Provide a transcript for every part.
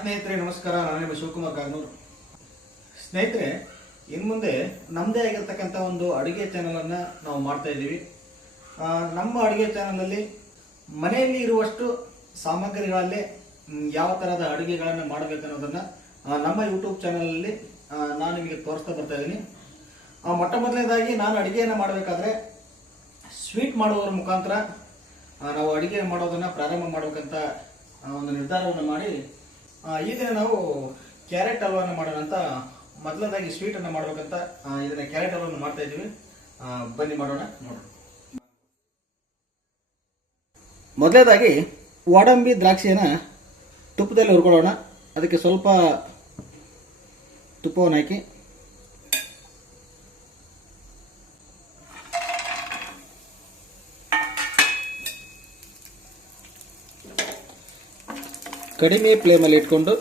ಸ್ನೇಹಿತರೆ, ನಮಸ್ಕಾರ. ನಾನು ಶಿವಕುಮಾರ್ ಕಾಗ್ನೂರು ಸ್ನೇಹಿತರೆ ಇನ್ನು ಮುಂದೆ ನಮ್ಮದೇ ಆಗಿರ್ತಕ್ಕಂಥ ಒಂದು ಅಡುಗೆ ಚಾನಲನ್ನು ನಾವು ಮಾಡ್ತಾ ಇದ್ದೀವಿ. ನಮ್ಮ ಅಡುಗೆ ಚಾನಲಲ್ಲಿ ಮನೆಯಲ್ಲಿ ಇರುವಷ್ಟು ಸಾಮಗ್ರಿಗಳಲ್ಲೇ ಯಾವ ಥರದ ಅಡುಗೆಗಳನ್ನು ಮಾಡಬೇಕನ್ನೋದನ್ನು ನಮ್ಮ ಯೂಟ್ಯೂಬ್ ಚಾನಲಲ್ಲಿ ನಾನು ನಿಮಗೆ ತೋರಿಸ್ತಾ ಬರ್ತಾ ಇದ್ದೀನಿ. ಮೊಟ್ಟ ಮೊದಲನೇದಾಗಿ ನಾನು ಅಡುಗೆಯನ್ನು ಮಾಡಬೇಕಾದ್ರೆ ಸ್ವೀಟ್ ಮಾಡುವವರ ಮುಖಾಂತರ ನಾವು ಅಡುಗೆ ಮಾಡೋದನ್ನು ಪ್ರಾರಂಭ ಮಾಡಬೇಕಂತ ಒಂದು ನಿರ್ಧಾರವನ್ನು ಮಾಡಿ ಈ ದಿನ ನಾವು ಕ್ಯಾರೆಟ್ ಹಲ್ವಾನ ಮಾಡೋಣ ಅಂತ ಸ್ವೀಟ್ ಅನ್ನ ಮಾಡ್ಬೇಕಂತ ಇದನ್ನ ಕ್ಯಾರೆಟ್ ಹಲ್ವಾನ ಮಾಡ್ತಾ ಇದೀವಿ ಬನ್ನಿ ಮಾಡೋಣ, ನೋಡೋಣ. ಮೊದಲನೇದಾಗಿ ವಾಡಂಬಿ ದ್ರಾಕ್ಷಿಯನ್ನ ತುಪ್ಪದಲ್ಲಿ ಹುರ್ಕೊಳ್ಳೋಣ. ಅದಕ್ಕೆ ಸ್ವಲ್ಪ ತುಪ್ಪವನ್ನು ಹಾಕಿ ಕಡಿಮೆ ಫ್ಲೇಮಲ್ಲಿ ಇಟ್ಕೊಂಡು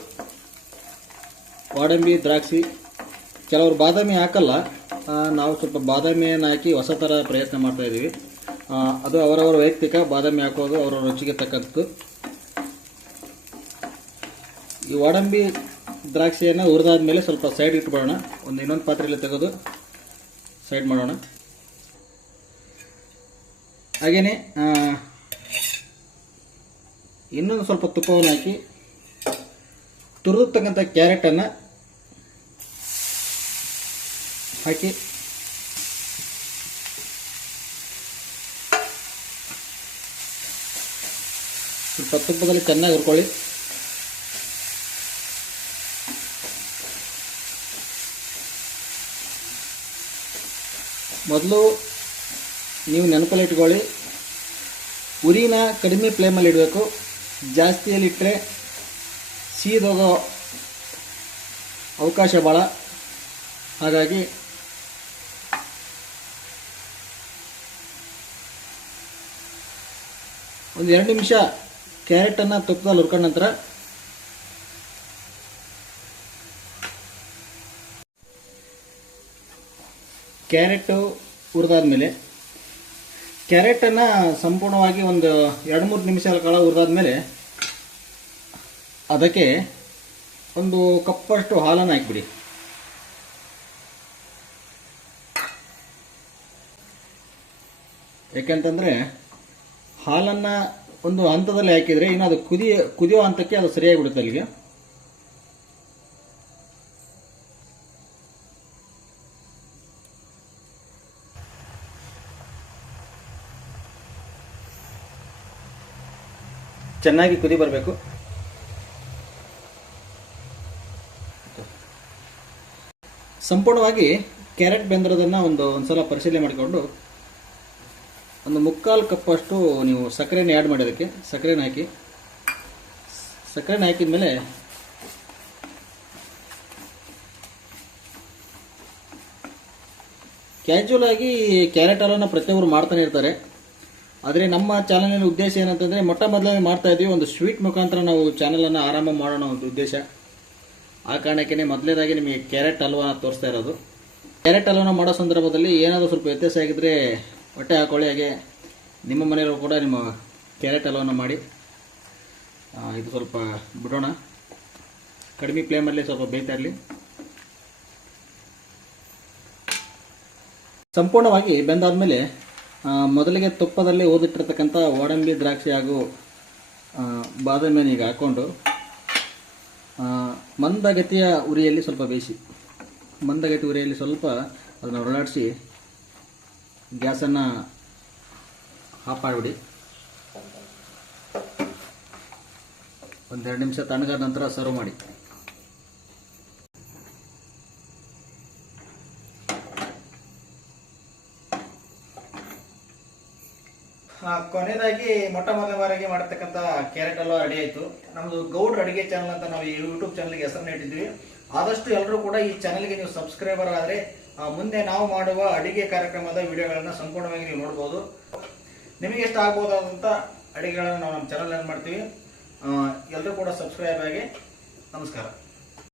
ವಾಡಂಬಿ ದ್ರಾಕ್ಷಿ, ಕೆಲವರು ಬಾದಾಮಿ ಹಾಕಲ್ಲ ನಾವು ಸ್ವಲ್ಪ ಬಾದಾಮಿಯನ್ನು ಹಾಕಿ ಹೊಸ ಥರ ಪ್ರಯತ್ನ ಮಾಡ್ತಾಯಿದ್ದೀವಿ ಅದು ಅವರವರ ವೈಯಕ್ತಿಕ, ಬಾದಾಮಿ ಹಾಕೋದು ಅವರವರ ರುಚಿಗೆ ತಕ್ಕದ್ದು ಈ ವಾಡಂಬಿ ದ್ರಾಕ್ಷಿಯನ್ನು ಹುರಿದಾದ ಮೇಲೆ ಸ್ವಲ್ಪ ಸೈಡ್ ಇಟ್ಬಿಡೋಣ. ಒಂದು ಇನ್ನೊಂದು ಪಾತ್ರೆಯಲ್ಲಿ ತೆಗೆದು ಸೈಡ್ ಮಾಡೋಣ. ಹಾಗೆಯೇ ಇನ್ನೊಂದು ಸ್ವಲ್ಪ ತುಪ್ಪವನ್ನು ಹಾಕಿ ತುರಿದಿರ್ತಕ್ಕಂಥ ಕ್ಯಾರೆಟನ್ನು ಹಾಕಿ ಸ್ವಲ್ಪ ತುಪ್ಪದಲ್ಲಿ ಚೆನ್ನಾಗಿ ಹುರ್ಕೊಳ್ಳಿ. ಮೊದಲು ನೀವು ನೆನಪಲ್ಲಿ ಇಟ್ಕೊಳ್ಳಿ. ಉರಿನ ಕಡಿಮೆ ಫ್ಲೇಮಲ್ಲಿ ಇಡಬೇಕು. ಜಾಸ್ತಿಯಲ್ಲಿ ಇಟ್ಟರೆ ಸೀದೋಗೋ ಅವಕಾಶ ಭಾಳ ಹಾಗಾಗಿ ಒಂದು ಎರಡು ನಿಮಿಷ ಕ್ಯಾರೆಟನ್ನು ತುಪ್ಪದಲ್ಲಿ ಹುರ್ಕೊಂಡ ನಂತರ ಕ್ಯಾರೆಟು ಹುರಿದಾದ್ಮೇಲೆ ಕ್ಯಾರೆಟನ್ನು ಸಂಪೂರ್ಣವಾಗಿ ಒಂದು ಎರಡು ಮೂರು ನಿಮಿಷಗಳ ಕಾಲ ಹುರಿದಾದ್ಮೇಲೆ ಅದಕ್ಕೆ ಒಂದು ಕಪ್ಪಷ್ಟು ಹಾಲನ್ನು ಹಾಕಿಬಿಡಿ. ಯಾಕೆಂತಂದರೆ ಹಾಲನ್ನು ಒಂದು ಹಂತದಲ್ಲಿ ಹಾಕಿದರೆ ಇನ್ನು ಅದು ಕುದಿಯ ಕುದಿಯೋ ಹಂತಕ್ಕೆ ಅದು ಸರಿಯಾಗಿ ಬಿಡುತ್ತೆ ಅಲ್ಲಿಗೆ. ಚೆನ್ನಾಗಿ ಕುದಿ ಬರಬೇಕು. ಸಂಪೂರ್ಣವಾಗಿ ಕ್ಯಾರೆಟ್ ಬೆಂದಿರೋದನ್ನು ಒಂದು ಒಂದ್ಸಲ ಪರಿಶೀಲನೆ ಮಾಡಿಕೊಂಡು ಒಂದು ಮುಕ್ಕಾಲು ಕಪ್ಪಷ್ಟು ನೀವು ಸಕ್ಕರೆನ ಆ್ಯಡ್ ಮಾಡಿ ಅದಕ್ಕೆ ಸಕ್ಕರೆನ ಹಾಕಿ. ಸಕ್ಕರೆನ ಹಾಕಿದ ಮೇಲೆ ಕ್ಯಾಜುವಲ್ ಆಗಿ ಕ್ಯಾರೆಟ್ ಹಾಲನ್ನು ಪ್ರತಿಯೊಬ್ಬರು ಮಾಡ್ತಾನೆ ಇರ್ತಾರೆ. ಆದರೆ ನಮ್ಮ ಚಾನಲಿನ ಉದ್ದೇಶ ಏನಂತಂದರೆ ಮೊಟ್ಟ ಮೊದಲನೇ ಮಾಡ್ತಾ ಇದ್ದೀವಿ ಒಂದು ಸ್ವೀಟ್ ಮುಖಾಂತರ ನಾವು ಚಾನಲನ್ನು ಆರಂಭ ಮಾಡೋಣ ಒಂದು ಉದ್ದೇಶ. ಆ ಕಾರಣಕ್ಕೆ ಮೊದಲನೇದಾಗಿ ನಿಮಗೆ ಕ್ಯಾರೆಟ್ ಹಲ್ವಾನ ತೋರಿಸ್ತಾ ಇರೋದು. ಕ್ಯಾರೆಟ್ ಹಲ್ವಾನ ಮಾಡೋ ಸಂದರ್ಭದಲ್ಲಿ ಏನಾದರೂ ಸ್ವಲ್ಪ ವ್ಯತ್ಯಾಸ ಆಗಿದ್ರೆ ಹೊಟ್ಟೆ ಹಾಕೊಳ್ಳಿ ಹಾಗೆ ನಿಮ್ಮ ಮನೆಯಲ್ಲೂ ಕೂಡ ನಿಮ್ಮ ಕ್ಯಾರೆಟ್ ಹಲ್ವಾನ ಮಾಡಿ. ಇದು ಸ್ವಲ್ಪ ಬಿಡೋಣ. ಕಡಿಮೆ ಫ್ಲೇಮಲ್ಲಿ ಸ್ವಲ್ಪ ಬೇಯ್ತಾ ಇರಲಿ ಸಂಪೂರ್ಣವಾಗಿ ಬೆಂದಾದ್ಮೇಲೆ ಆ, ಮೊದಲಿಗೆ ತುಪ್ಪದಲ್ಲಿ ಓದಿಟ್ಟಿರ್ತಕ್ಕಂಥ ಓಡಂಬಿ ದ್ರಾಕ್ಷಿ ಹಾಗೂ ಬಾದಾಮಿಯನ್ನು ಈಗ ಹಾಕ್ಕೊಂಡು ಮಂದಗತಿಯ ಉರಿಯಲ್ಲಿ ಸ್ವಲ್ಪ ಬೇಯಿಸಿ, ಮಂದಗತಿ ಉರಿಯಲ್ಲಿ ಸ್ವಲ್ಪ ಅದನ್ನು ಒಳಾಡಿಸಿ ಗ್ಯಾಸನ್ನು ಆಫ್ ಮಾಡಿಬಿಡಿ. ಒಂದೆರಡು ನಿಮಿಷ ತಣ್ಣಗಾದ ನಂತರ ಸರ್ವ್ ಮಾಡಿ. ಕೊನೆಯದಾಗಿ ಮೊಟ್ಟ ಮೊದಲ ಬಾರಿಗೆ ಮಾಡತಕ್ಕಂಥ ಕ್ಯಾರೆಟ್ ಹಲ್ವಾ ರೆಡಿ ಆಯಿತು. ನಮ್ಮದು ಗೌಡ್ ಅಡಿಗೆ ಚಾನಲ್ ಅಂತ ನಾವು ಈ ಯೂಟ್ಯೂಬ್ ಚಾನಲ್ಗೆ ಹೆಸರನ್ನ ಇಟ್ಟಿದ್ವಿ ಆದಷ್ಟು ಎಲ್ಲರೂ ಕೂಡ ಈ ಚಾನಲ್ಗೆ ನೀವು ಸಬ್ಸ್ಕ್ರೈಬರ್ ಆದರೆ ಮುಂದೆ ನಾವು ಮಾಡುವ ಅಡಿಗೆ ಕಾರ್ಯಕ್ರಮದ ವಿಡಿಯೋಗಳನ್ನು ಸಂಪೂರ್ಣವಾಗಿ ನೀವು ನೋಡ್ಬೋದು. ನಿಮಗೆ ಇಷ್ಟ ಆಗ್ಬೋದಾದಂಥ ಅಡುಗೆಗಳನ್ನು ನಾವು ನಮ್ಮ ಚಾನಲ್ ಮಾಡ್ತೀವಿ. ಎಲ್ಲರೂ ಕೂಡ ಸಬ್ಸ್ಕ್ರೈಬ್ ಆಗಿ ನಮಸ್ಕಾರ.